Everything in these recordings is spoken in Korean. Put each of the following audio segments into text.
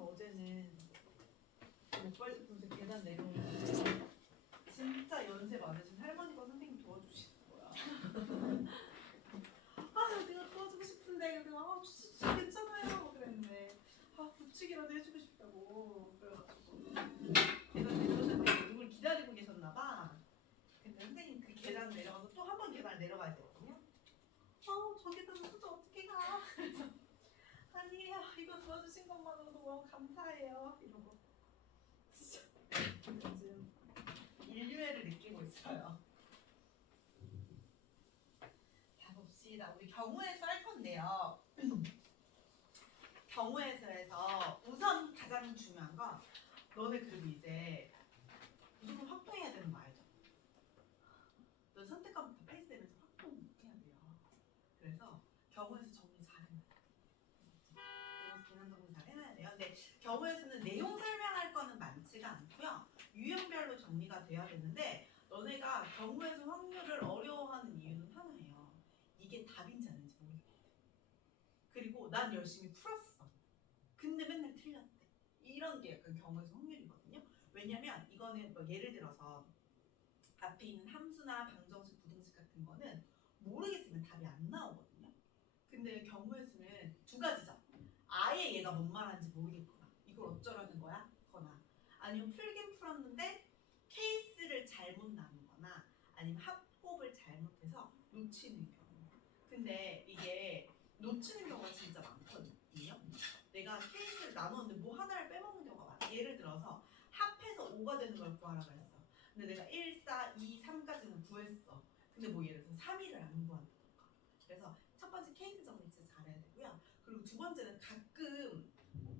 어제는 목발제품에서 계단 내려오는데 진짜 연세 많으신 할머니가 선생님 도와주시는 거야. 아 내가 도와주고 싶은데 내가 진짜 괜찮아요 그랬는데 부축이라도 해주고 싶다고 그래가지고 계단 내려오셨는데 누굴 기다리고 계셨나 봐. 근데 선생님 그 계단 내려가서 또 한 번 계단 내려가야 되거든요. 저 계단 혼자 어떻게 가? 그래서 아니에요 이거 도와주신 것만으로도 너무 감사해요 이러고 진짜 요즘 인류애를 느끼고 있어요. 자 봅시다. 우리 경우에서 할 건데요. 경우에서에서 우선 가장 중요한 건 너네 그래도 이제 무조건 확동해야 되는 거 알죠? 너 선택과부터 페이스되면서 확동해야 돼요. 그래서 경우에서 정리 잘해놔야 돼요. 그래서 개념 정리 잘 해놔야 돼요. 근데 경우에서는 내용 설명할 거는 많지가 않고요. 유형별로 정리가 돼야 되는데 너네가 경우에서 확률을 어려워하는 이유는 하나예요. 이게 답인지 아닌지 모르겠대. 그리고 난 열심히 풀었어. 근데 맨날 틀렸대. 이런 게 약간 경우에서 확률이거든요. 왜냐면 이거는 뭐 예를 들어서 앞에 있는 함수나 방정식, 부등식 같은 거는 모르겠으면 답이 안 나오거든요. 근데 경우에서는 두 가지죠. 아예 얘가 뭔 말하는지 모르겠거나 이걸 어쩌라는 거야? 거나 아니면 풀긴 풀었는데 케이스를 잘못 나눈 거나 아니면 합곱을 잘못해서 놓치는 경우. 근데 이게 놓치는 경우가 진짜 많거든요. 내가 케이스를 나눴는데 뭐 하나를 빼먹는 경우가 많아. 예를 들어서 합해서 5가 되는 걸 구하라 그랬어. 근데 내가 1, 4, 2, 3까지는 구했어. 근데 뭐 예를 들어서 3위를 안 구한다던가. 그래서 첫 번째 케이스 정리 진짜 잘해야 되고요. 그리고 두 번째는 가끔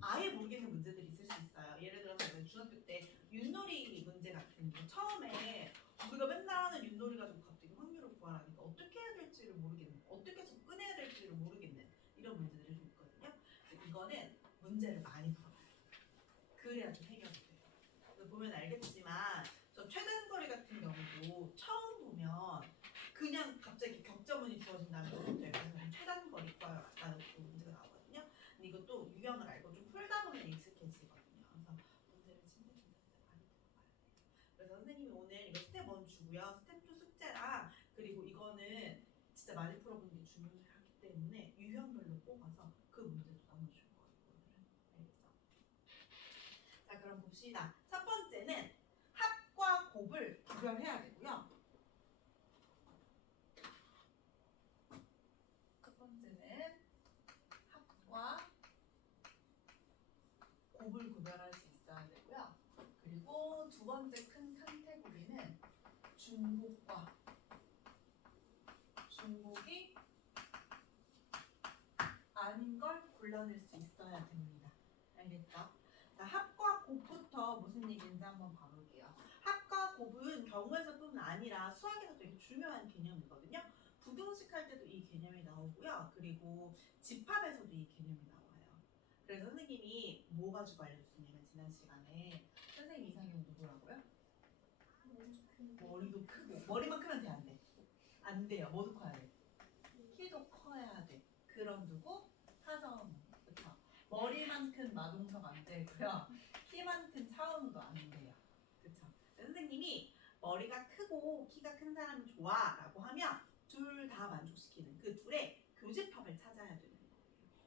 아예 모르겠는 문제들이 있을 수 있어요. 예를 들어서 중학교 때 윷놀이 문제 같은 거 처음에 우리가 맨날 하는 윷놀이 가지고 갑자기 확률을 구하라니까 어떻게 해야 될지를 모르겠는, 어떻게 접근해야 될지를 모르겠는 이런 문제들이 좀 있거든요. 그래서 이거는 문제를 많이 풀어봐야 돼요. 그래야 좀 해결이 돼요. 그래서 보면 알겠지만 저 최단거리 같은 경우도 처음 보면 그냥 갑자기 격자문이 주어진 다음에 그래서 최단거리 라는 문제가 나오거든요. 근데 이것도 유형을 알고 좀 풀다 보면 익숙해지거든요. 그래서 문제를 진짜 많이 풀어봐야 돼요. 그래서 선생님이 오늘 이거 스텝 1 주고요. 스텝 2 숙제랑 그리고 이거는 진짜 많이 풀어보는 게 중요하기 때문에 유형별로 뽑아서 그 문제도 나눠줄 거예요. 오늘은 알겠죠? 자 그럼 봅시다. 첫 번째는 합과 곱을 구별해야 되고요. 첫 번째는 합과 곱을 구별할 수 있어야 되고요. 그리고 두 번째 큰 카테고리는 중복과 중복이 아닌 걸 골라낼 수 있어야 됩니다. 알겠죠? 자, 합과 곱부터 무슨 얘기인지 한번 봐볼게요. 합과 곱은 경우에서뿐만 아니라 수학에서 되게 중요한 개념이거든요. 부등식 할 때도 이 개념이 나오고요. 그리고 집합에서도 이 개념이 나와요. 그래서 선생님이 뭐 가지고 알려줬냐면 지난 시간에 선생님 이상형 누구라고요? 머리도 크고 머리만 크면 돼 안 돼? 안 돼요. 뭐도 커야 돼? 키도 커야 돼. 그럼 누구? 하정우. 그쵸? 머리만 큰 마동석 안 되고요. 키만 큰 차은우도 안 돼요. 그쵸? 선생님이 머리가 크고 키가 큰 사람이 좋아 라고 하면 둘 다 만족시키는 그 둘의 교집합을 찾아야 되는 거예요.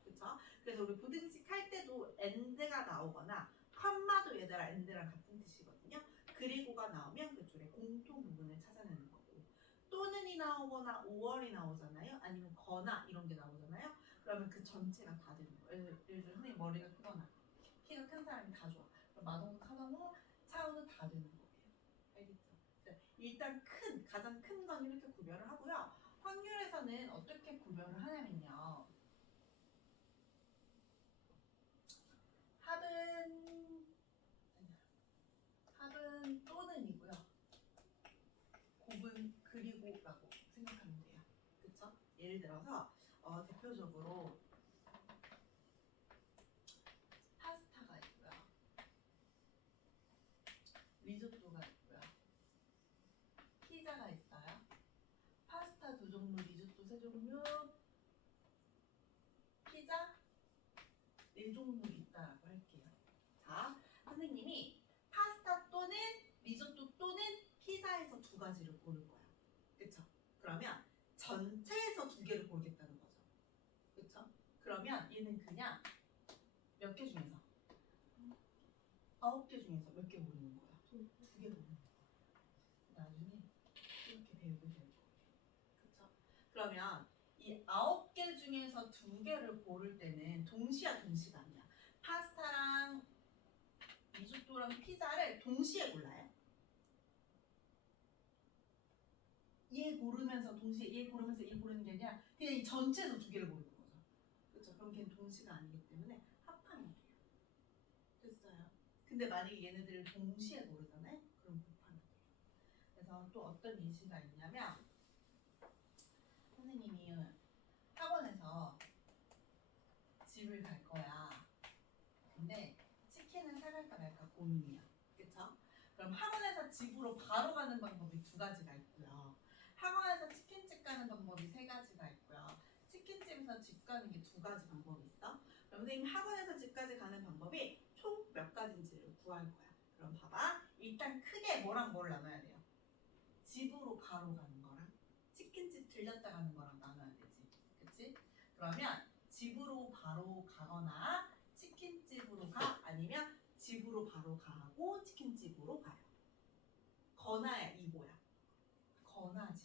그쵸? 그래서 우리 부등식 할 때도 엔드가 나오거나 컴마도 얘들아 엔드랑 같은 뜻이거든요. 그리고가 나오면 그 둘의 공통 부분을 찾아내는 거고 또는이 나오거나 5월이 나오잖아요. 아니면 거나 이런 게 나오잖아요. 그러면 그 전체가 다 되는 거예요. 예를 들어 선생님 머리가 크거나 키가 큰 사람이 다 좋아. 그럼 마동석, 하정우, 차은우 다 되는 거예요. 알겠죠? 일단 가장 큰 건 이렇게 구별을 하고요. 확률에서는 어떻게 구별을 하냐면요. 합은 또는이고요. 곱은 그리고라고 생각하면 돼요. 그쵸? 예를 들어서 대표적으로 파스타가 있고요. 리조또가 있고요. 피자가 있어요. 파스타 2종류, 리조또 3종류, 피자 4종류 있다라고 할게요. 자, 선생님이 파스타 또는 리조또 또는 피자에서 두 가지를 고를 거야. 그쵸? 그러면 전체에서 두 개를 고르겠다는 거죠. 그쵸? 그러면 얘는 그냥 몇 개 중에서? 9개 중에서 몇 개 고르는 거야? 두 개 고르는 거야. 나중에 이렇게 배우게 될 거예요. 그쵸? 그러면 이 9개 중에서 두 개를 고를 때는 동시야 동시가 아니야. 파스타랑 리조또랑 피자를 동시에 골라요. 얘 고르면서 동시에 얘 고르면서 얘 고르는 게 아니라 그냥 이 전체에서 두 개를 고르는 거죠. 그렇죠? 그럼 걔는 동시가 아니기 때문에 합하면 돼요. 됐어요. 근데 만약에 얘네들을 동시에 고르잖아요. 그럼 곱하면 돼요. 그래서 또 어떤 예시가 있냐면 선생님이 학원에서 집을 갈 거야. 근데 치킨을 사갈까 말까 고민이야. 그쵸? 그럼 학원에서 집으로 바로 가는 방법이 두 가지가 있고요. 학원에서 치킨집 가는 방법이 세 가지가 있고요. 치킨집에서 집 가는 게 두 가지 방법이 있어. 그럼 선생님 학원에서 집까지 가는 방법이 총 몇 가지인지를 구할 거야. 그럼 봐봐. 일단 크게 뭐랑 뭘 나눠야 돼요? 집으로 바로 가는 거랑 치킨집 들렸다 가는 거랑 나눠야 되지. 그치? 그러면 집으로 바로 가거나 치킨집으로 가 아니면 집으로 바로 가고 치킨집으로 가요. 거나야 이거야. 거나지.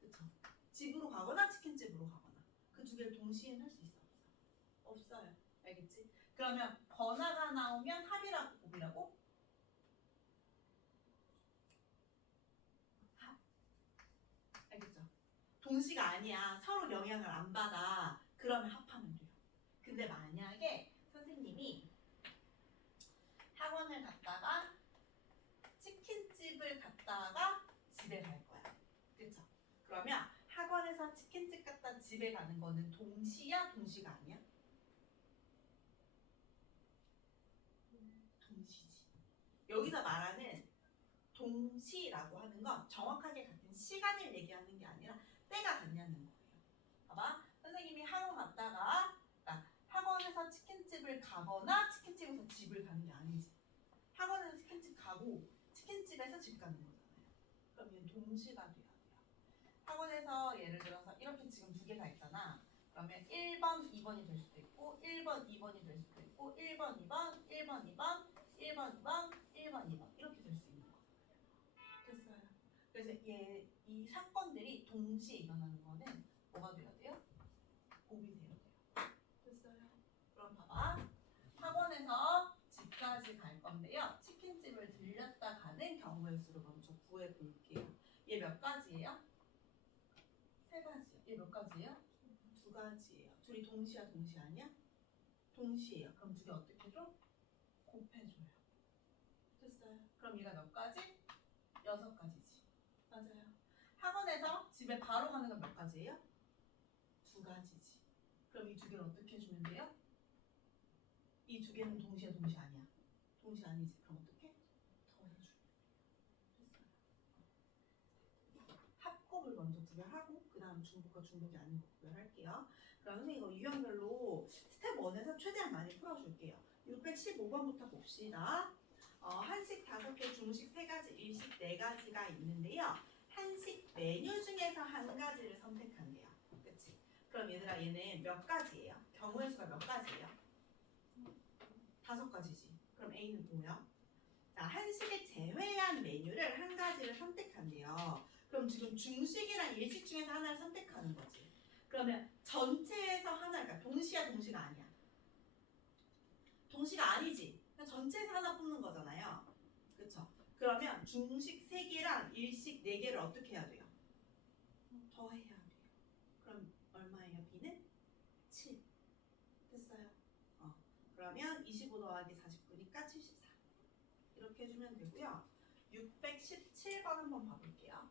그쵸? 집으로 가거나 치킨집으로 가거나 그 두 개를 동시에 할 수 있어? 없어? 없어요. 알겠지? 그러면 거나가 나오면 합이라고 곱이라고? 합. 알겠죠? 동시가 아니야. 서로 영향을 안 받아. 그러면 합하면 돼요. 근데 만약에 선생님이 학원을 갔다가 치킨집을 갔다가 집에 갈 거야. 그쵸? 그러면 학원에서 치킨집 갔다 집에 가는 거는 동시야? 동시가 아니야? 동시지. 여기서 말하는 동시라고 하는 건 정확하게 같은 시간을 얘기하는 게 아니라 때가 같냐는 거예요. 봐봐. 선생님이 학원 갔다가 그러니까 학원에서 치킨집을 가거나 치킨집에서 집을 가는 게 아니지. 학원에서 치킨집 가고 치킨집에서 집 가는 거잖아요. 그럼 얘는 동시가 돼야 돼요. 학원에서 예를 들어서 이렇게 지금 두 개가 있잖아. 그러면 1번, 2번이 될 수도 있고 1번, 2번이 될 수도 있고 1번, 2번, 1번, 2번, 1번, 2번, 1번, 2번 이렇게 될 수 있는 거예요. 됐어요. 그래서 이 사건들이 동시에 일어나는 거는 뭐가 돼야 돼요? 곱이 돼야 돼요. 됐어요. 그럼 봐봐. 학원에서 집까지 갈 건데요. 치킨집을 들렸다 가는 경우의 수를 먼저 구해 볼게요. 얘 몇 가지예요? 세 가지요. 얘 몇 가지예요? 두 가지예요. 둘이 동시야 동시 아니야? 동시예요. 그럼 두 개 어떻게 해줘? 곱해줘요. 됐어요. 그럼 얘가 몇 가지? 6가지지. 맞아요. 학원에서 집에 바로 가는 건 몇 가지예요? 두 가지지. 그럼 이 두 개를 어떻게 해주면 돼요? 이 두 개는 동시야 동시 아니야? 동시 아니지. 그럼 어떻게? 더해주면 됐어요. 합곱을 먼저 구별하고 그 다음 중복과 중복이 아닌 거 구별할게요. 그럼 선생님 이거 유형별로 스텝 1에서 최대한 많이 풀어줄게요. 615번부터 봅시다. 한식 5개, 중식 3가지, 일식 4가지가 있는데요. 한식 메뉴 중에서 한 가지를 선택한대요. 그치? 그럼 얘들아 얘는 몇 가지예요? 경우의 수가 몇 가지예요? 5가지지. 그럼 A는 뭐야? 자, 한식을 제외한 메뉴를 한 가지를 선택한대요. 그럼 지금 중식이랑 일식 중에서 하나를 선택하는 거지. 그러면 전체에서 하나, 그러니까 동시야 동시가 아니야. 동시가 아니지. 그냥 전체에서 하나 뽑는 거잖아요. 그쵸? 그러면 중식 3개랑 일식 4개를 어떻게 해야 돼요? 더해야 돼요. 그럼 얼마예요? B는? 7. 됐어요. 그러면 25 더하기 49니까 74. 이렇게 해주면 되고요. 617번 한번 봐볼게요.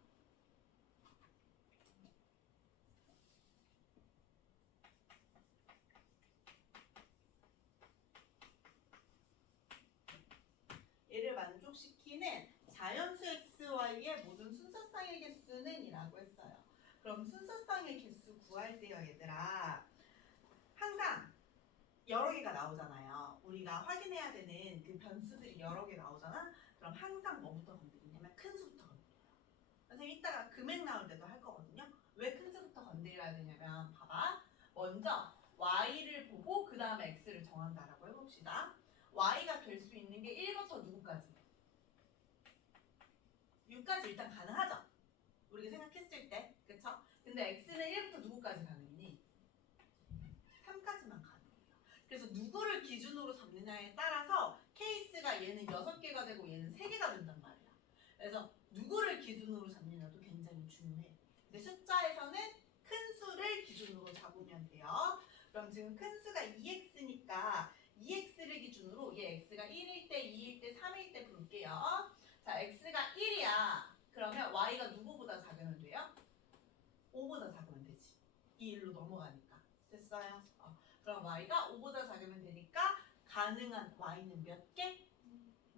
얘를 만족시키는 자연수 xy의 모든 순서쌍의 개수는 이라고 했어요. 그럼 순서쌍의 개수 구할 때요 얘들아 항상 여러 개가 나오잖아요. 우리가 확인해야 되는 그 변수들이 여러 개 나오잖아. 그럼 항상 뭐부터 건드리냐면 큰 수부터 건드려요. 선생님 이따가 금액 나올 때도 할 거거든요. 왜 큰 수부터 건드려야 되냐면 봐봐. 먼저 y를 보고 그 다음에 x를 정한다라고 해봅시다. y가 될 수 있는 게 1부터 누구까지? 6까지 일단 가능하죠? 우리가 생각했을 때. 그쵸? 근데 x는 1부터 누구까지 가능이니? 3까지만 가능해요. 그래서 누구를 기준으로 잡느냐에 따라서 케이스가 얘는 6개가 되고 얘는 3개가 된단 말이야. 그래서 누구를 기준으로 잡느냐도 굉장히 중요해. 근데 숫자에서는 큰 수를 기준으로 잡으면 돼요. 그럼 지금 큰 수가 2x니까 2x를 기준으로 얘 x가 1일 때, 2일 때, 3일 때 볼게요. 자, x가 1이야. 그러면 y가 누구보다 작으면 돼요? 5보다 작으면 되지. 이 1로 넘어가니까. 됐어요? 그럼 y가 5보다 작으면 되니까 가능한 y는 몇 개?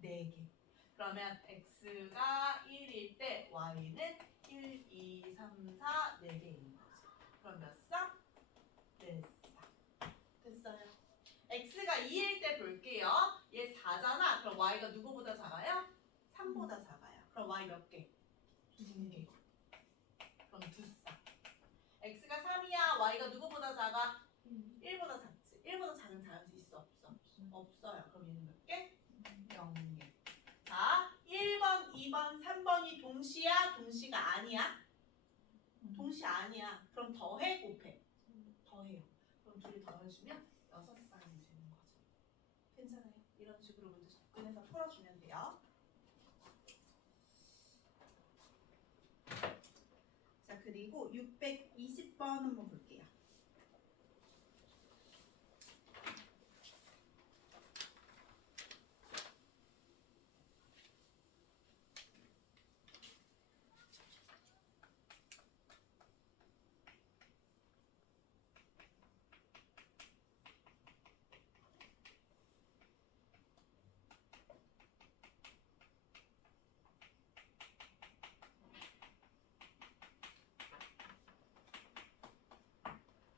4개. 그러면 x가 1일 때 y는 1, 2, 3, 4, 4개인 거지. 그럼 몇 쌍? 4쌍. 됐어요? x가 2일 때 볼게요. 얘 4잖아. 그럼 y가 누구보다 작아요? 3보다 작아요. 그럼 y 몇 개? 2개. 그럼 2쌍. x가 3이야. y가 누구보다 작아? 1보다 작지. 1보다 작은 자연수 있어? 없어? 없어요. 그럼 얘는 몇 개? 0개. 자, 1번, 2번, 3번이 동시야? 동시가 아니야? 동시 아니야. 그럼 더해? 곱해? 더해요. 그럼 둘이 더해주면 6쌍이 되는 거죠. 괜찮아요? 이런 식으로 문제 접근해서 풀어주면 돼요. 자, 그리고 620번 한번 볼게요.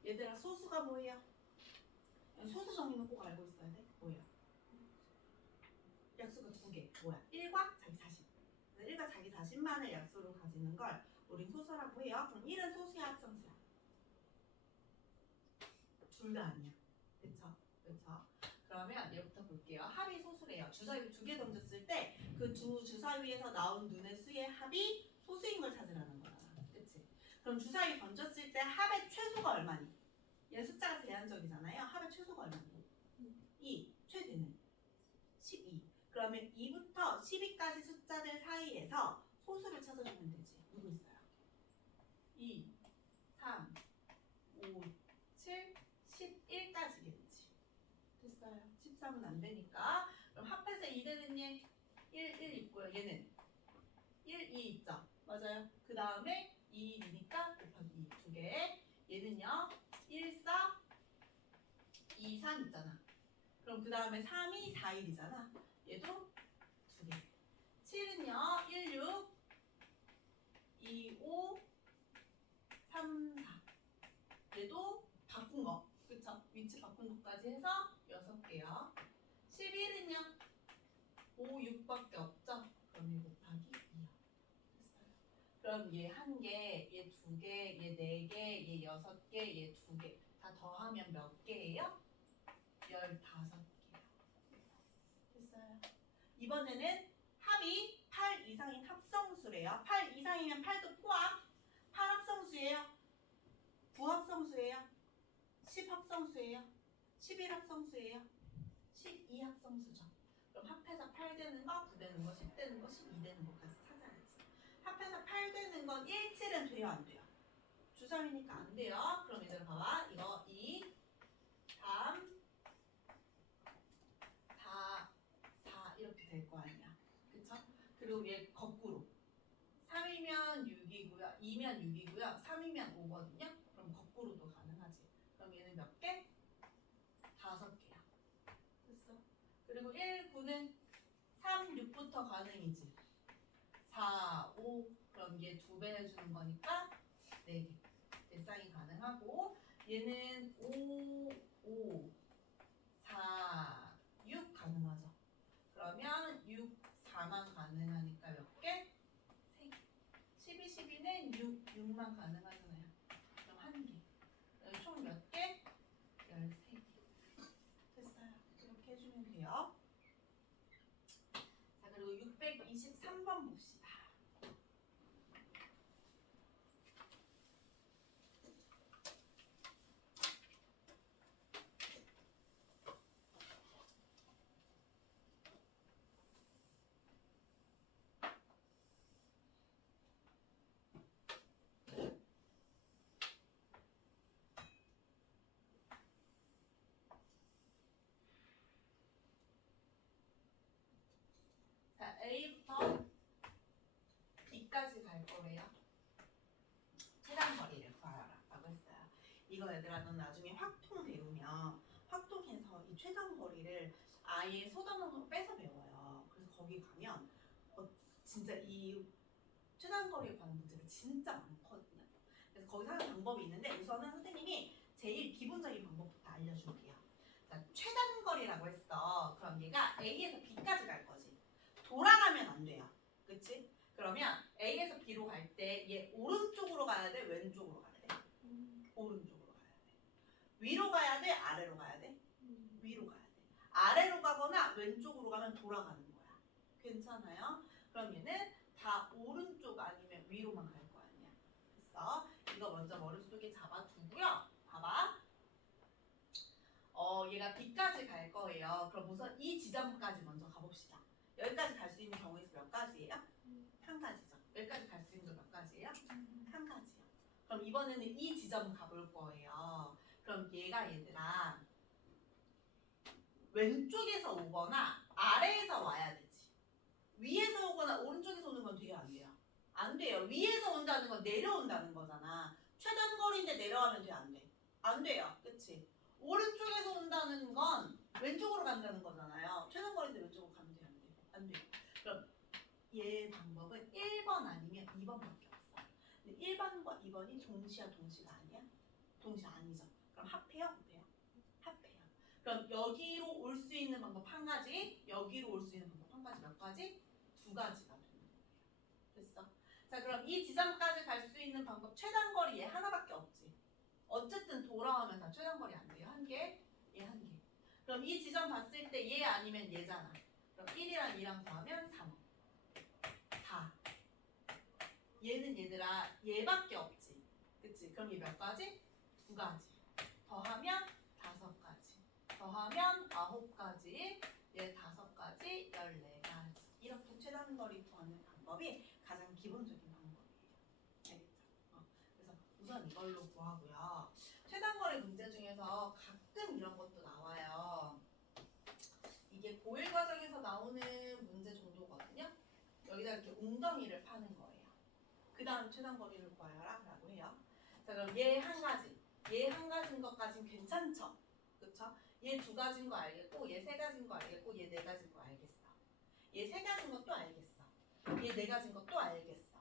얘들아, 소수가 뭐예요? 소수 정리는 꼭 알고 있어야 돼. 뭐예요? 약수가 2개. 뭐야? 1과 자기 자신. 1과 자기 자신만을 약수로 가지는 걸 우린 소수라고 해요. 그럼 1은 소수야, 합성수야? 둘 다 아니야. 그쵸? 그쵸? 그러면 얘부터 볼게요. 합이 소수래요. 주사위 2개 던졌을 때 그 두 주사위에서 나온 눈의 수의 합이 소수인 걸 찾으라는 거야. 그치? 그럼 주사위 던졌을 때 합의 최소가 얼마니? 얘는 숫자가 제한적이잖아요. 합의 최소가 얼마니? 2. 최대는? 12. 그러면 2부터 12까지 숫자들 사이에서 소수를 찾아주면 되지. 누구 있어요? 2, 3, 5, 7, 11까지겠지. 됐어요. 13은 안 되니까. 그럼 합해서 2되는 얘 1, 1 있고요. 얘는 1, 2 있죠. 맞아요. 그 다음에 2, 2니까 곱하기 2, 2개. 얘는요. 1, 4, 2, 3 있잖아. 그럼 그 다음에 3이 4, 1이잖아. 얘도 2개. 7은요. 1, 6, 2, 5, 3, 4. 얘도 바꾼 거. 그쵸? 위치 바꾼 것까지 해서 6개요. 11은요. 5, 6밖에 없죠? 그럼 얘 곱하기 2요. 됐어요. 그럼 얘 1개, 얘 2개, 얘 4개, 얘 6개, 얘 2개. 다 더하면 몇 개예요? 15개요. 됐어요. 이번에는 합이 8 이상인 합성수래요. 8 이상이면 8도 포함. 8 합성수예요. 9 합성수예요. 10 합성수예요. 11 합성수예요. 12 합성수죠. 그럼 합해서 8 되는 거, 9 되는 거, 10 되는 거, 12 되는 거까지 찾아야지. 합해서 8 되는 건 1, 7은 돼요, 안 돼요? 주사위니까 안 돼요. 그럼 얘들아 봐봐. 이거 2, 3, 4, 4 이렇게 될 거 아니야. 그쵸? 그리고 얘 거꾸로. 3이면 6이고요. 2면 6이고요. 3이면 5거든요. 그럼 거꾸로도 가능하지. 그럼 얘는 몇 개? 5개야. 됐어? 그리고 1, 9는 3, 6부터 가능이지. 4, 5. 그럼 얘 2배 해주는 거니까 4개. 대쌍이 가능하고 얘는 5, 5, 4만 가능하니까 몇 개? 3개. 12, 12는 6, 6만 가능하잖아요. 그럼 1개. 총 몇 개? 13개. 됐어요. 이렇게 해주면 돼요. 자, 그리고 623번 봅시다. 자, A부터 B까지 갈 거래요. 최단 거리를 구하라 라고 했어요. 이거 얘들아 넌 나중에 확통 배우면 확통해서 이 최단 거리를 아예 소단원으로 빼서 배워요. 그래서 거기 가면 진짜 이 최단 거리에 관한 문제가 진짜 많거든요. 그래서 거기서 하는 방법이 있는데 우선은 선생님이 제일 기본적인 방법부터 알려줄게요. 자, 최단 거리라고 했어. 그럼 얘가 A에서 B까지 갈 거지. 돌아가면 안 돼요. 그치? 그러면 A에서 B로 갈 때 얘 오른쪽으로 가야 돼? 왼쪽으로 가야 돼? 오른쪽으로 가야 돼. 위로 가야 돼? 아래로 가야 돼? 위로 가야 돼. 아래로 가거나 왼쪽으로 가면 돌아가는 거야. 괜찮아요? 그럼 얘는 다 오른쪽 아니면 위로만 갈 거 아니야. 됐어? 이거 먼저 머릿속에 잡아두고요. 봐봐. 얘가 B까지 갈 거예요. 그럼 우선 이 지점까지 먼저 가봅시다. 여기까지 갈 수 있는 경우에서 몇 가지예요? 한 가지죠. 여기까지 갈 수 있는 거 몇 가지예요? 한 가지요. 그럼 이번에는 이 지점 가볼 거예요. 그럼 얘들아 왼쪽에서 오거나 아래에서 와야 되지. 위에서 오거나 오른쪽에서 오는 건 돼요, 안 돼요? 안 돼요. 위에서 온다는 건 내려온다는 거잖아. 최단 거리인데 내려가면 돼, 안 돼? 안 돼요. 그치? 오른쪽에서 온다는 건 왼쪽으로 간다는 거잖아요. 최단 거리인데 왼쪽으로 가면 돼, 안 돼? 안 돼. 그럼 얘 방법은 1번 아니면 2번밖에 없어. 근데 1번과 2번이 동시가 아니야? 동시 아니죠. 그럼 합해요? 못해요? 합해요. 그럼 여기로 올 수 있는 방법 한 가지, 여기로 올 수 있는 방법 한 가지, 몇 가지? 2가지가 되는 거예요. 됐어? 자, 그럼 이 지점까지 갈 수 있는 방법 최단 거리 얘 하나밖에 없지. 어쨌든 돌아오면 다 최단 거리 안 돼요. 한 개, 얘 한 개. 그럼 이 지점 봤을 때 얘 아니면 얘잖아. 그럼 1이랑 2랑 더하면 3. 4. 얘는 얘들아 얘밖에 없지. 그치? 그럼 얘 몇 가지? 2가지. 더하면 5가지. 더하면 9가지. 얘 5가지, 14가지. 이렇게 최단 거리 구하는 방법이 가장 기본적인 방법이에요. 알겠죠? 그래서 우선 이걸로 구하고요. 최단 거리 문제 중에서 가끔 이런 것도 나와요. 이게 고1 과정에서 나오는 문제 정도거든요. 여기다 이렇게 웅덩이를 파는 거예요. 그 다음 최단 거리를 구하여라 라고 해요. 자, 그럼 얘 한 가지. 얘 한 가지인 것까진 괜찮죠? 그쵸? 얘 2가지인 거 알겠고, 얘 3가지인 거 알겠고, 얘 4가지인 거 알겠어. 얘 3가지인 것도 알겠어. 얘 4가지인 것도 알겠어.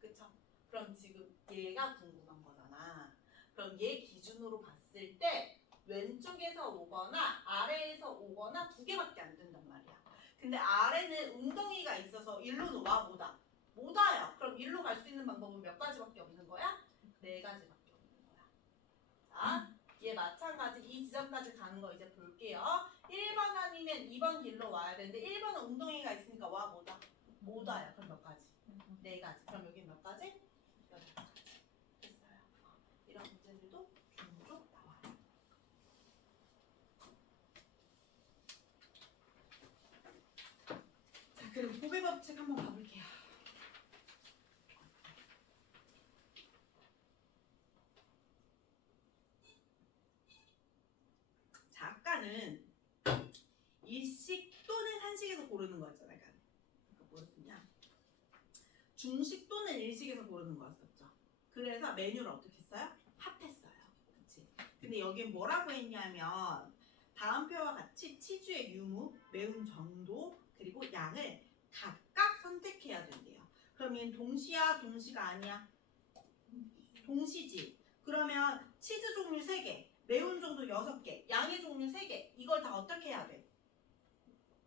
그쵸? 그럼 지금 얘가 궁금한 거잖아. 그럼 얘 기준으로 봤을 때 왼쪽에서 오거나 아래에서 오거나 2개밖에 안 된단 말이야. 근데 아래는 웅덩이가 있어서 일로는 와 못 와? 못 와요. 그럼 일로 갈 수 있는 방법은 몇 가지밖에 없는 거야? 4가지밖에 없는 거야. 자, 얘 마찬가지 이 지점까지 가는 거 이제 볼게요. 1번 아니면 2번 길로 와야 되는데 1번은 웅덩이가 있으니까 와 못 와? 못 와요. 그럼 몇 가지? 4가지. 그럼 여기 몇 가지? 8가지. 됐어요. 이런 문제들도 종종 나와요. 자, 그럼 보배 법칙 한번 봐볼게요. 자, 아까는 일식 또는 한식에서 고르는 거였잖아요. 그러니까 뭐였냐? 중식 또는 일식에서 고르는 거였었죠. 그래서 메뉴를 어떻게 했어요? 합했어요. 그치? 근데 여긴 뭐라고 했냐면 다음 표와 같이 치즈의 유무, 매운 정도, 그리고 양을 각각 선택해야 된대요. 그럼 얘는 동시야, 동시가 아니야? 동시지. 그러면 치즈 종류 3개, 매운 정도 6개, 양의 종류 3개. 이걸 다 어떻게 해야 돼?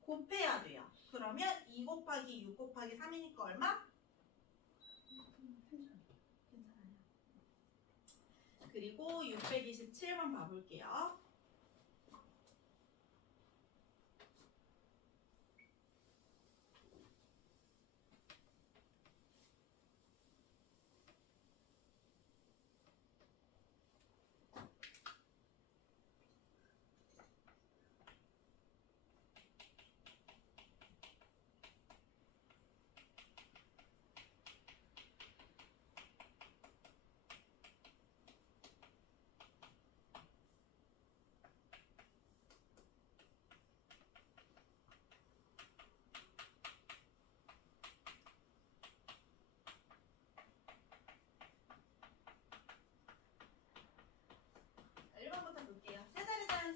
곱해야 돼요. 그럼 그러면 2 곱하기 6 곱하기 3이니까 얼마? 괜찮아요. 그리고 627번 봐볼게요.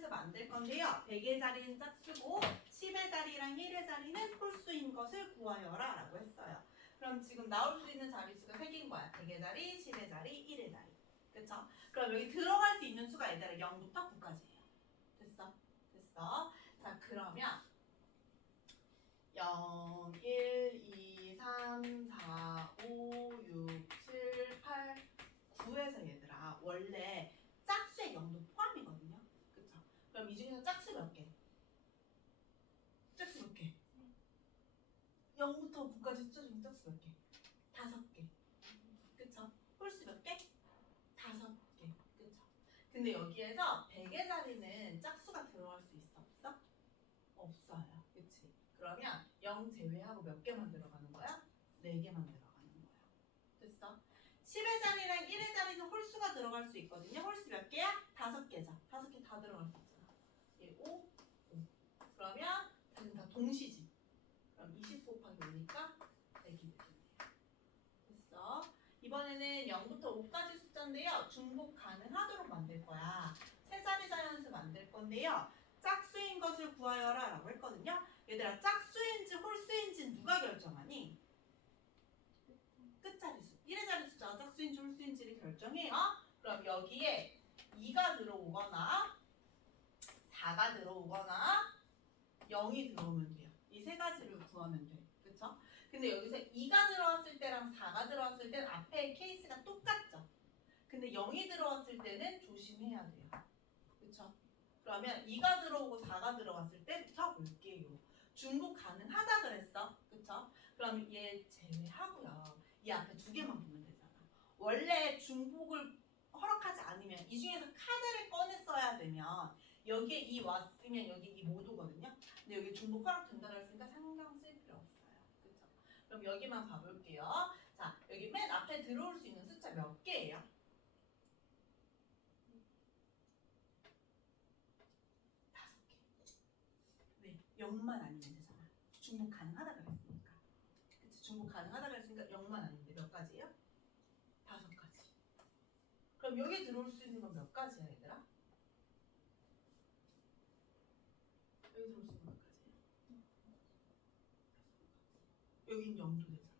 만들 건데요. 100의 자리는 짝수고 10의 자리랑 1의 자리는 홀수인 것을 구하여라 라고 했어요. 그럼 지금 나올 수 있는 자릿수가 3개인 거야. 100의 자리, 10의 자리, 1의 자리. 그쵸? 그럼 여기 들어갈 수 있는 수가 얘들아 0부터 9까지예요. 됐어? 됐어? 자 그러면 0, 1, 2, 3, 4, 5, 6, 7, 8, 9에서 얘들아 원래 짝수의 0도 포함이거든요. 그쵸? 그럼 이 중에서 짝수 몇 개? 짝수 몇 개? 0부터 9까지 숫자 중에 짝수 몇 개? 5개. 그쵸? 홀수 몇 개? 5개. 그쵸? 근데 여기에서 100의 자리는 짝수가 들어갈 수 있어? 없어? 없어요. 그치? 그러면 0 제외하고 몇 개만 들어가는 거야? 4개만 들어가는 거야. 됐어? 10의 자리랑 1의 자리는 홀수가 들어갈 수 있거든요. 홀수 몇 개야? 5개죠. 5개 다 들어갈 수 있잖아. 1, 5, 5. 그러면 다 동시지. 그럼 20 곱하기 5니까 100이 되겠네요. 됐어? 이번에는 0부터 5까지 숫자인데요. 중복 가능하도록 만들 거야. 세 자리 자연수 만들 건데요. 짝수인 것을 구하여라 라고 했거든요. 얘들아 짝수인지 홀수인지 누가 결정하니? 끝자리수. 1의 자리 숫자가 짝수인지 홀수인지를 결정해요. 그럼 여기에 2가 들어오거나 4가 들어오거나 0이 들어오면 돼요. 이 세 가지를 구하면 돼. 그쵸? 근데 여기서 2가 들어왔을 때랑 4가 들어왔을 때는 앞에 케이스가 똑같죠? 근데 0이 들어왔을 때는 조심해야 돼요. 그쵸? 그러면 2가 들어오고 4가 들어왔을 때부터 볼게요. 중복 가능하다 그랬어. 그쵸? 그럼 얘 제외하고요. 이 앞에 2개만 보면 되잖아. 원래 중복을 허락하지 않으면 이 중에서 카드를 꺼내 써야 되면 여기에 2 왔으면 여기 2 못 오거든요. 근데 여기 중복 허락된다고 했으니까 상경 쓸 필요 없어요. 그쵸? 그럼 여기만 봐볼게요. 자, 여기 맨 앞에 들어올 수 있는 숫자 몇 개예요? 5개. 네, 0만 아니면 되잖아. 중복 가능하다 그랬으니까. 그치? 중복 가능하다 그랬으니까 0만 아닌데 몇 가지예요? 5가지. 그럼 여기 들어올 수 있는 건 몇 가지야, 얘들아? 여기 들어올 수 있는 건 몇 가지예요? 여긴 0도 되잖아.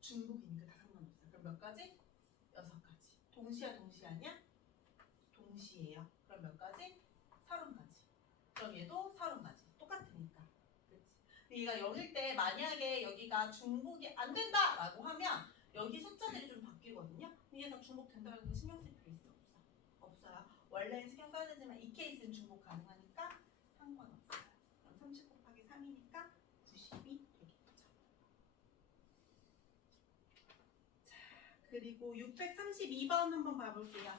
중복이니까 다 상관없어요. 그럼 몇 가지? 6가지. 동시야 동시 아니야? 동시예요. 그럼 몇 가지? 30가지. 그럼 얘도 30가지. 똑같으니까. 그렇지. 얘가 0일 때 만약에 여기가 중복이 안 된다라고 하면 여기 숫자들이 좀 바뀌거든요. 이게 다 중복된다는 거 신경 쓸 필요 있어? 없어? 없어요. 원래는 신경 써야 되지만 이 케이스는 중복 가능하니까 상관없어요. 그럼 30 곱하기 3이니까 90이 되겠죠. 자, 그리고 632번 한번 봐볼게요.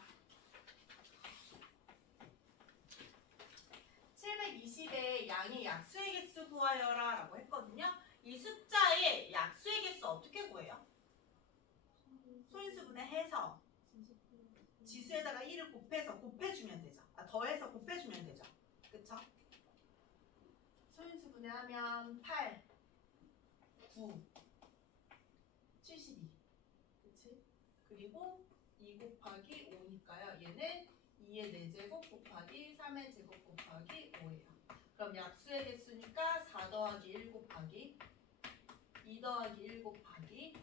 720의 양의 약수의 개수 구하여라 라고 했거든요. 이 숫자의 약수의 개수 어떻게 구해요? 소인수분해 해서 지수에다가 1을 곱해주면 되죠. 더해서 곱해주면 되죠. 그쵸? 소인수분해하면 8, 9, 72. 그치? 그리고 2 곱하기 5니까요. 얘는 2의 4제곱 곱하기 3의 제곱 곱하기 5예요. 그럼 약수의 개수니까 4 더하기 1 곱하기 2 더하기 1 곱하기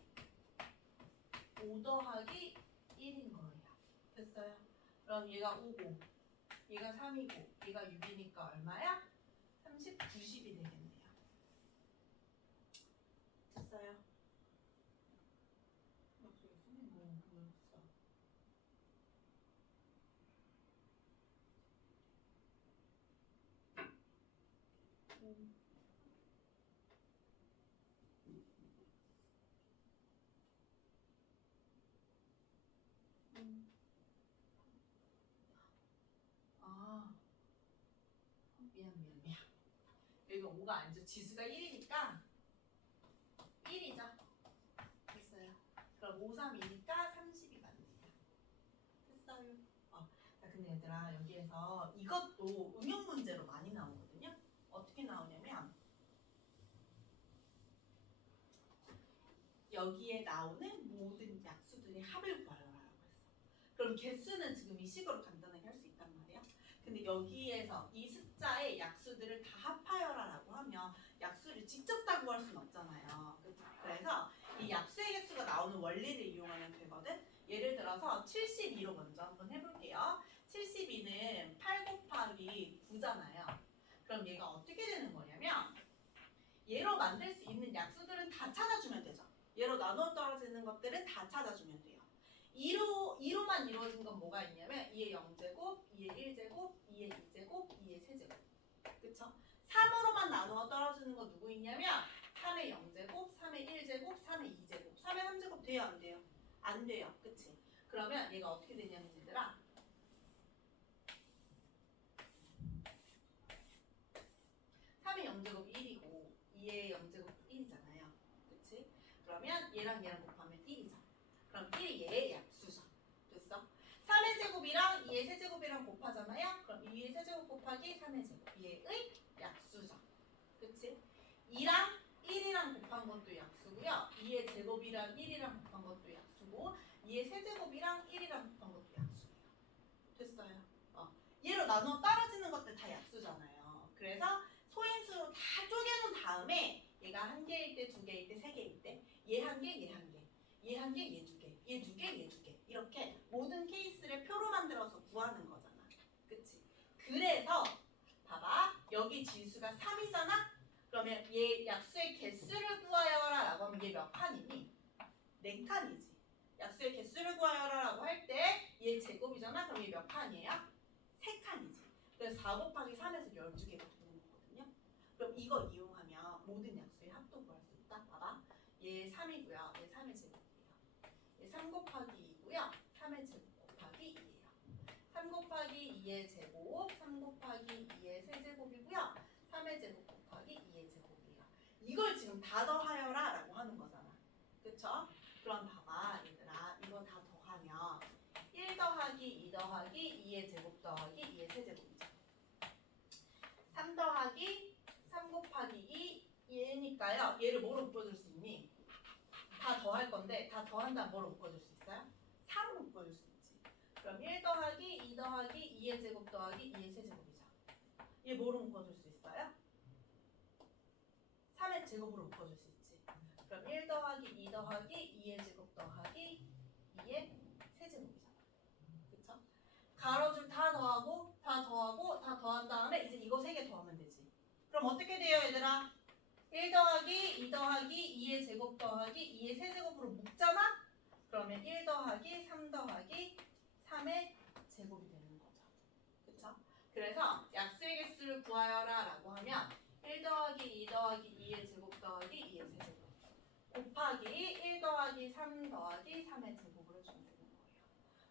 5 더하기 1인 거예요. 됐어요? 그럼 얘가 5고 얘가 3이고 얘가 6이니까 얼마야? 30, 90이 되겠네요. 아, 미안. 여기가 5가 아니죠. 지수가 1이니까 1이죠. 됐어요. 그럼 5, 3이니까 30이 맞네요. 됐어요. 자, 근데 얘들아 여기에서 이것도 응용 문제로 많이 나오거든요. 어떻게 나오냐면 여기에 나오는 모든 약수들의 합을 구하라고 했어. 그럼 개수는 지금 이 식으로 간단하게 할 수 있단 말이야. 근데 여기에서 이 숫자의 약수들을 다 합하여라라고 하면 약수를 직접 다 구할 수는 없잖아요. 그쵸? 그래서 이 약수의 개수가 나오는 원리를 이용하면 되거든. 예를 들어서 72로 먼저 한번 해볼게요. 72는 8 곱하기 9잖아요. 그럼 얘가 어떻게 되는 거냐면 얘로 만들 수 있는 약수들은 다 찾아주면 되죠. 얘로 나누어 떨어지는 것들은 다 찾아주면 돼요. 2로만 이루어진 건 뭐가 있냐면 2의 0제곱, 2의 1제곱, 2의 2제곱, 2의 세제곱. 그쵸? 3으로만 나누어 떨어지는 거 누구 있냐면 3의 0제곱, 3의 1제곱, 3의 2제곱. 3의 3제곱 돼요? 안 돼요? 안 돼요. 그치? 그러면 얘가 어떻게 되냐면 얘들아 3의 0제곱 1이고 2의 0제곱 1이잖아요. 그치? 그러면 얘랑 곱하면 1이죠. 그럼 1이 얘의 약수죠. 됐어? 3의 제곱이랑 2의 세제곱이랑 곱하잖아요. 그럼 2의 세제곱 곱하기 3의 제곱. 얘의 약수죠. 그치? 2랑 1이랑 곱한 것도 약수고요. 2의 제곱이랑 1이랑 곱한 것도 약수고 2의 세제곱이랑 1이랑 곱한 것도 약수예요. 됐어요? 얘로 나누어 떨어지는 것들 다 약수잖아요. 그래서 소인수로 다 쪼개놓은 다음에 얘가 한 개일 때, 두 개일 때, 세 개일 때, 얘 한 개, 얘 한 개, 얘 한 개, 얘 두 개, 얘 두 개, 얘 두 개 이렇게 모든 케이스를 표로 만들어서 구하는 거잖아. 그치? 그래서 봐봐 여기 지수가 3이잖아? 그러면 얘 약수의 개수를 구하여라 라고 하면 얘 몇 칸이니? 4칸이지. 약수의 개수를 구하여라 라고 할 때 얘 제곱이잖아? 그럼 얘 몇 칸이에요? 3칸이지. 그래서 4 곱하기 3에서 12개가 되는 거거든요. 그럼 이거 이용하면 모든 약수의 합도 구할 수 있다. 봐봐. 얘 3이고요. 얘 3의 제곱이에요. 얘 3 곱하기 2고요. 3의 제곱 곱하기 2예요. 3 곱하기 2의 제곱, 3 곱하기 2의 세제곱이고요. 3의 제곱 곱하기 2의 제곱이에요. 이걸 지금 다 더하여라 라고 하는 거잖아. 그쵸? 그럼 봐봐 얘들아 이거 다 더하면 1 더하기 2 더하기 2의 제곱 더하기 2의 세제곱이죠. 3 더하기 3 곱하기 2 얘니까요. 얘를 뭐로 묶어줄 수 있니? 다 더할 건데 다 더한다면 뭐로 묶어줄 수 있어요? 3으로 묶어줄 수 있지. 그럼 1 더하기 2 더하기 2의 제곱 더하기 2의 세제곱이죠. 얘 뭐로 묶어줄 수 있어요? 3의 제곱으로 묶어줄 수 있지. 그럼 1 더하기 2 더하기 2의 제곱 더하기 2의 세제곱이잖아. 그쵸? 가로줄 다 더하고 다 더하고 다 더한 다음에 이제 이거 3개 더하면 되지. 그럼 어떻게 돼요 얘들아? 1 더하기 2 더하기 2의 제곱 더하기 2의 세제곱으로 묶잖아? 그러면 1 더하기 3 더하기 3의 제곱이 되는 거죠. 그쵸? 그래서 약수의 개수를 구하여라 라고 하면 1 더하기 2 더하기 2의 제곱 더하기 2의 세제곱 곱하기 1 더하기 3 더하기 3의 제곱을 해주면 되는 거예요.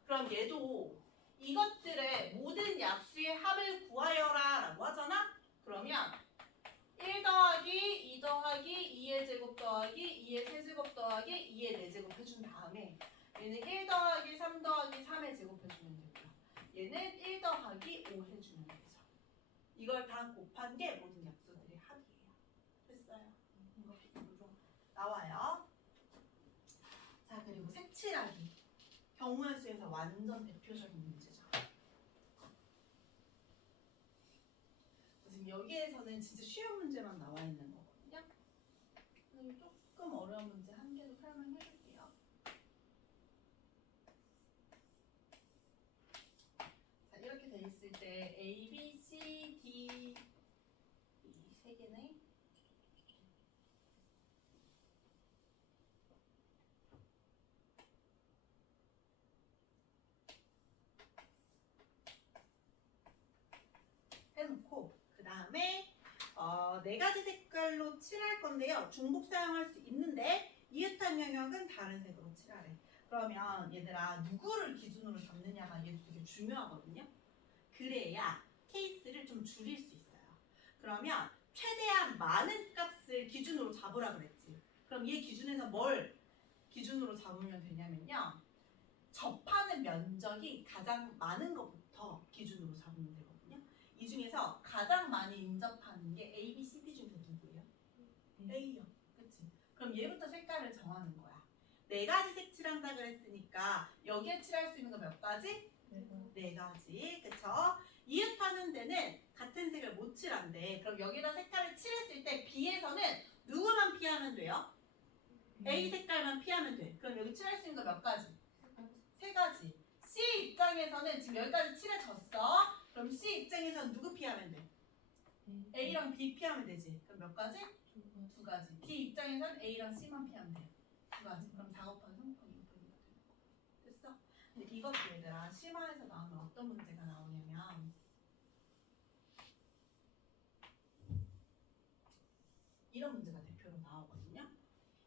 그럼 얘도 이것들의 모든 약수의 합을 구하여라 라고 하잖아? 그러면 1 더하기 2 더하기 2의 제곱 더하기 2의 세제곱 더하기 2의 4제곱 해준 다음에 얘는 1 더하기 3 더하기 3의 제곱 해주면 되고요. 얘는 1 더하기 5 해주면 되죠. 이걸 다 곱한 게 모든 약수들의 합이에요. 됐어요? 이거 비교로 나와요. 자 그리고 색칠하기. 경우의 수에서 완전 대표적인 문제죠. 지금 여기에서는 진짜 쉬운 문제만 나와 있는 거거든요. 그럼 조금 어려운 문제 한 개도 설명해 줄게요. 자 이렇게 돼 있을 때 A, B, C, D 이 세 개네. 해놓고 그 다음에 네 가지 색깔로 칠할 건데요. 중복 사용할 수 있는데 이웃한 영역은 다른 색으로 칠하래. 그러면 얘들아 누구를 기준으로 잡느냐가 얘도 되게 중요하거든요. 그래야 케이스를 좀 줄일 수 있어요. 그러면 최대한 많은 값을 기준으로 잡으라 그랬지. 그럼 얘 기준에서 뭘 기준으로 잡으면 되냐면요. 접하는 면적이 가장 많은 것부터 기준으로 잡으면 되거든요. 이 중에서 가장 많이 인접하는 게 A, B, C, D 중에서 누구예요? A요. 그치? 그럼 얘부터 색깔을 정하는 거야. 네 가지 색 칠한다 그랬으니까 여기에 칠할 수 있는 거 몇 가지? 네 가지. 그쵸? 이웃하는 데는 같은 색을 못 칠한대. 그럼 여기다 색깔을 칠했을 때 B에서는 누구만 피하면 돼요? A 색깔만 피하면 돼. 그럼 여기 칠할 수 있는 거 몇 가지? 세 가지. C 입장에서는 지금 여기까지 칠해졌어. 그럼 C 입장에서는 누구 피하면 돼? A랑 B 피하면 되지. 그럼 몇 가지? 두 가지. D 입장에서는 A랑 C만 피하면 돼. 두 가지. 그럼 4 곱하기 3 곱하기 2 곱하기 2가 되는 거야. 됐어? 근데 이것도 얘들아 심화에서 나오면 어떤 문제가 나오냐면 이런 문제가 대표로 나오거든요.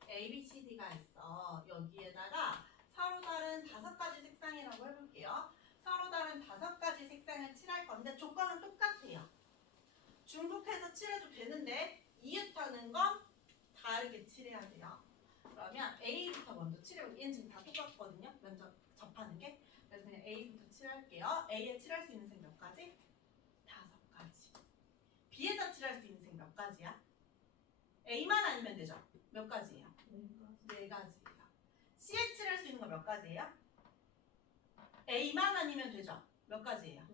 A, B, C, D가 있어. 여기에다가 서로 다른 5가지 색상이라고 해볼게요. 서로 다른 5가지 색상을 칠할 건데 조건은 똑같아요. 중복해서 칠해도 되는데 이웃하는 건 다르게 칠해야 돼요. 그러면 A부터 먼저 칠해볼게요. 얘는 지금 다 똑같거든요. 먼저 접하는 게. 그래서 그냥 A부터 칠할게요. A에 칠할 수 있는 색 몇 가지? 5가지. B에다 칠할 수 있는 색 몇 가지야? A만 아니면 되죠? 몇 가지예요? 네 가지예요. C에 칠할 수 있는 거 몇 가지예요? A만 아니면 되죠? 몇 가지예요?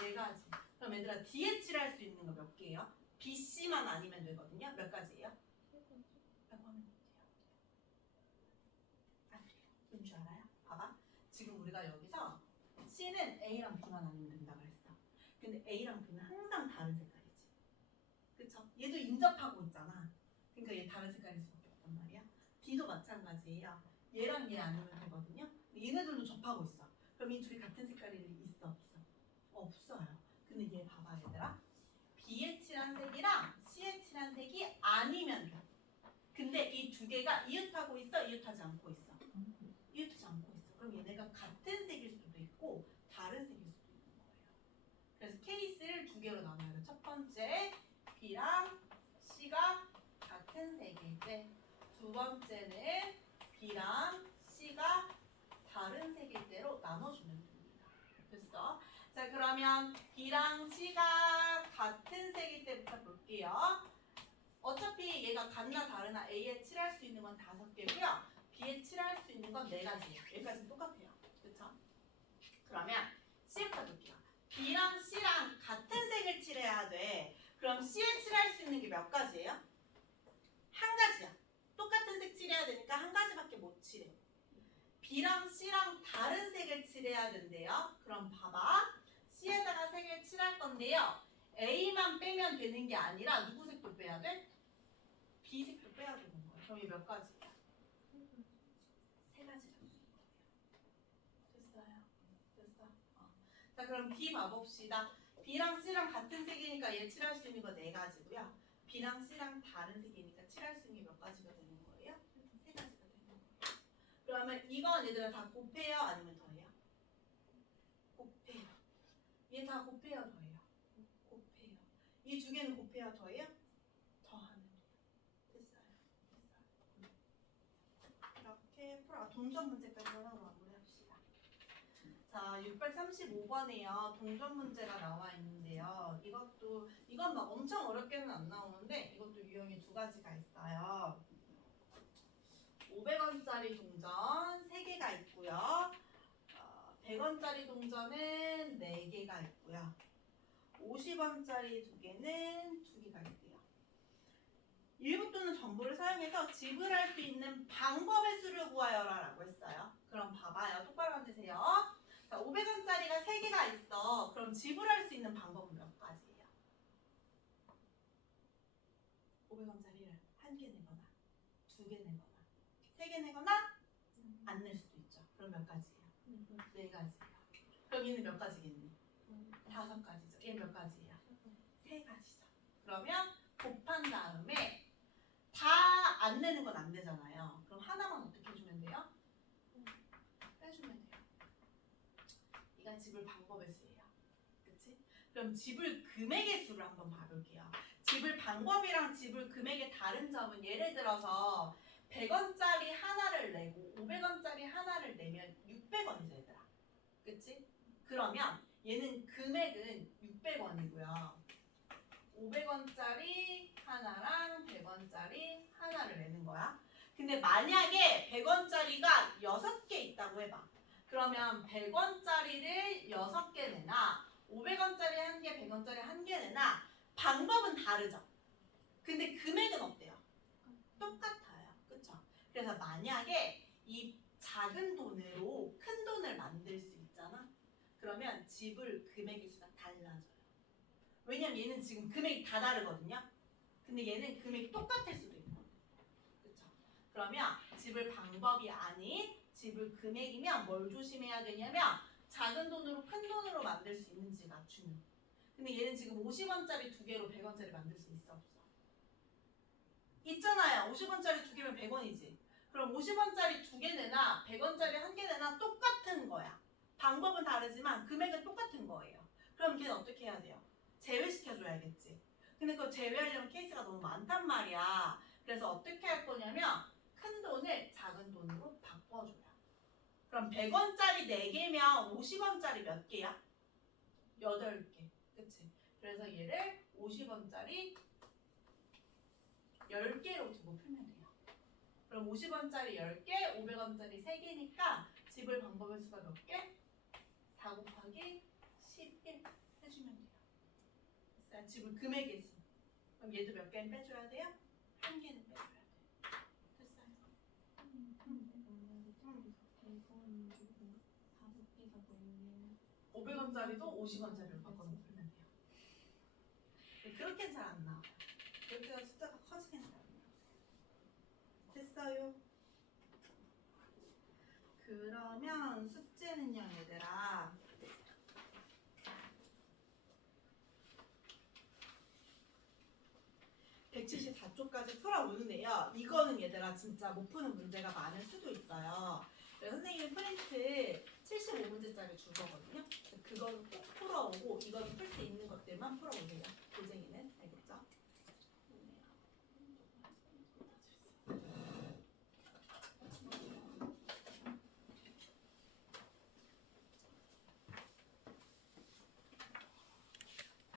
네 가지. 그럼 얘들아 D에 칠할 수 있는 거 몇 개예요? B, C만 아니면 되거든요. 몇 가지예요? 몇 번은 못 돼요. 안 돼요. 왠 줄 알아요? 봐봐. 지금 우리가 여기서 C는 A랑 B만 아니면 된다 그랬어. 근데 A랑 B는 항상 다른 색깔이지. 그쵸? 얘도 인접하고 있잖아. 그러니까 얘 다른 색깔일 수밖에 없단 말이야. B도 마찬가지예요. 얘랑 얘 아니면 되거든요. 얘네들도 접하고 있어. 그럼 이 둘이 같은 색깔이 있어? 없어? 없어요. 근데 얘 봐봐 얘들아. B에 칠한 색이랑 C에 칠한 색이 아니면 돼. 근데 이 두 개가 이웃하고 있어? 이웃하지 않고 있어? 이웃하지 않고 있어. 그럼 얘네가 같은 색일 수도 있고 다른 색일 수도 있는 거예요. 그래서 케이스를 두 개로 나눠야 돼. 첫 번째 B랑 C가 같은 색일 때, 두 번째는 B랑 C가 다른 색일 때로 나눠주면 됩니다. 됐어? 자 그러면 B랑 C가 같은 색일 때부터 볼게요. 어차피 얘가 같나 다르나 A에 칠할 수 있는 건 5개고요. B에 칠할 수 있는 건 4가지예요. 여기까지는 똑같아요. 그쵸? 그러면 C부터 볼게요. B랑 C랑 같은 색을 칠해야 돼. 그럼 C에 칠할 수 있는 게 몇 가지예요? 한 가지야. 똑같은 색 칠해야 되니까 한 가지밖에 못 칠해. B랑 C랑 다른 색을 칠해야 된대요. 그럼 봐봐. C에다가 색을 칠할 건데요. A만 빼면 되는 게 아니라 누구 색도 빼야 돼? B 색도 빼야 되는 거예요. 그럼 이게 몇 가지야? 3가지라고. 됐어요? 됐어? 자 그럼 B 봐봅시다. B랑 C랑 같은 색이니까 얘 칠할 수 있는 거 4가지고요. B랑 C랑 다른 색이니까 칠할 수 있는 게 몇 가지가 되는 거예요? 3가지가 되는 거예요. 그러면 이건 얘들아 다 곱해요? 아니면 더해요? 곱해요. 얘 다 곱해요? 더해요? 곱해요. 이 두 개는 곱해요? 더해요? 더하면 돼요. 됐어요? 됐어요. 이렇게 풀어. 동전 문제까지 하고 마무리합시다. 자, 635번에요. 동전 문제가 나와 있는데요. 이건 막 엄청 어렵게는 안 나오는데 이것도 유형이 2가지가 있어요. 500원짜리 동전 3개가 있고요. 100원짜리 동전은 4개가 있고요. 50원짜리 2개는 2개가 있대요. 일부 또는 전부를 사용해서 지불할 수 있는 방법의 수를 구하여라라고 했어요. 그럼 봐봐요. 똑바로 앉으세요. 자, 500원짜리가 3개가 있어. 그럼 지불할 수 있는 방법은 몇 가지예요? 500원짜리를 1개 내거나 2개 내거나 3개 내거나 안 낼 수도 있죠. 그럼 몇 가지예요? 4가지예요. 그럼 얘는 몇 가지겠니? 5가지죠. 얘는 몇 가지예요? 3가지죠. 그러면 곱하기 계산한 다음에 다 안 내는 건 안 되잖아요. 그럼 하나만 어떻게 해주면 돼요? 빼주면 돼요. 이건 집을 방법의 수예요. 그치? 그럼 집을 금액의 수를 한번 봐볼게요. 집을 방법이랑 집을 금액의 다른 점은 예를 들어서 100원짜리 하나를 내고 500원짜리 하나를 내면 600원이죠, 얘들아. 그치? 그러면 얘는 금액은 600원이고요. 500원짜리 하나랑 100원짜리 하나를 내는 거야. 근데 만약에 100원짜리가 6개 있다고 해봐. 그러면 100원짜리를 6개 내나 500원짜리 1개, 100원짜리 1개 내나 방법은 다르죠. 근데 금액은 어때요? 똑같아요. 그쵸? 그래서 만약에 이 작은 돈으로 큰 돈을 만들 수 있잖아. 그러면 집을 금액의 수가 달라져요. 왜냐면 얘는 지금 금액이 다 다르거든요. 근데 얘는 금액이 똑같을 수도 있고. 그쵸? 그러면 집을 방법이 아닌 집을 금액이면 뭘 조심해야 되냐면 작은 돈으로 큰 돈으로 만들 수 있는지가 중요해. 근데 얘는 지금 50원짜리 2개로 100원짜리 만들 수 있어 없어? 있잖아요. 50원짜리 2개면 100원이지. 그럼 50원짜리 2개 내나 100원짜리 1개 내나 똑같은 거야. 방법은 다르지만 금액은 똑같은 거예요. 그럼 걔는 어떻게 해야 돼요? 제외시켜줘야겠지. 근데 그거 제외하려면 케이스가 너무 많단 말이야. 그래서 어떻게 할 거냐면 큰 돈을 작은 돈으로 바꿔줘요. 그럼 100원짜리 4개면 50원짜리 몇 개야? 8개. 그치? 그래서 얘를 50원짜리 10개로 두고 풀면 돼요. 그럼 50원짜리 10개, 500원짜리 3개니까 집을 방법의 수가 몇 개? 4 곱하기 11 해주면 돼요. 자, 집을 금액의 수. 그럼 얘도 몇 개는 빼줘야 돼요? 1개는 빼줘야 돼요. 됐어요? 500원짜리도 50원짜리로 바꿔서 풀면 돼요. 그렇게는 잘 안 나와요. 그렇게 해서 숫자가 커지긴 잘 안 나와요. 됐어요? 그러면 숙제는요, 얘들아. 174쪽까지 풀어오는데요. 이거는 얘들아 진짜 못 푸는 문제가 많을 수도 있어요. 선생님이 프린트 75문제짜리 줄 거거든요. 그거는 꼭 풀어오고 이거는 풀 수 있는 것들만 풀어오세요. 고쟁이는.